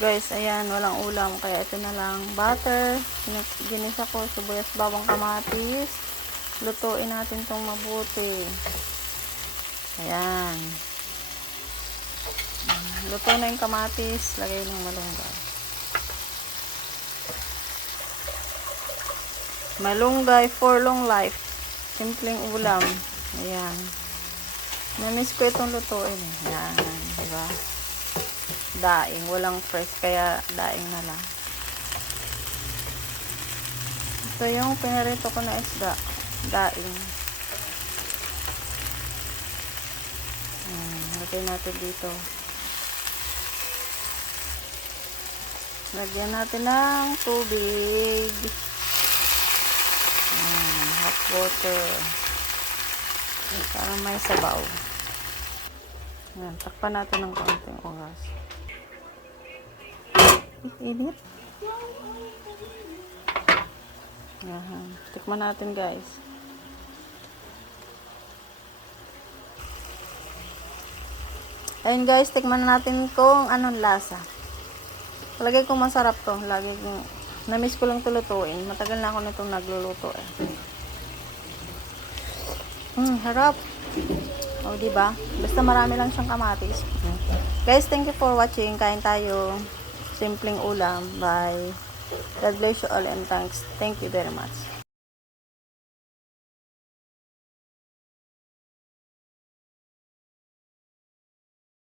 Guys, ayan, walang ulam. Kaya ito na lang. Butter. Ginisa ko, sibuyas, bawang, kamatis. Lutuin natin tong mabuti. Ayan. Luto na yung kamatis. Lagay ng malunggay. Malunggay for long life. Simpleng ulam. Ayan. Namiss ko itong lutuin. Ayan. Diba? Daing. Walang fresh. Kaya daing na lang. Ito yung pinarito ko na isda. Daing. Lagay natin dito. Lagyan natin ng tubig. Hot water. Para may sabaw. Ayan, takpan natin ng konting oras. Init. Ayan. Tikman natin, guys. Ayan, guys, tikman natin kung anong lasa. Palagay ko masarap to. Lagi kong na-miss ko lang tulutuin. Matagal na ako nitong nagluluto eh. Harap. O, diba? Basta marami lang siyang kamatis. Guys, thank you for watching. Kain tayo. Simpleng ulam. Bye. God bless you all and thanks. Thank you very much.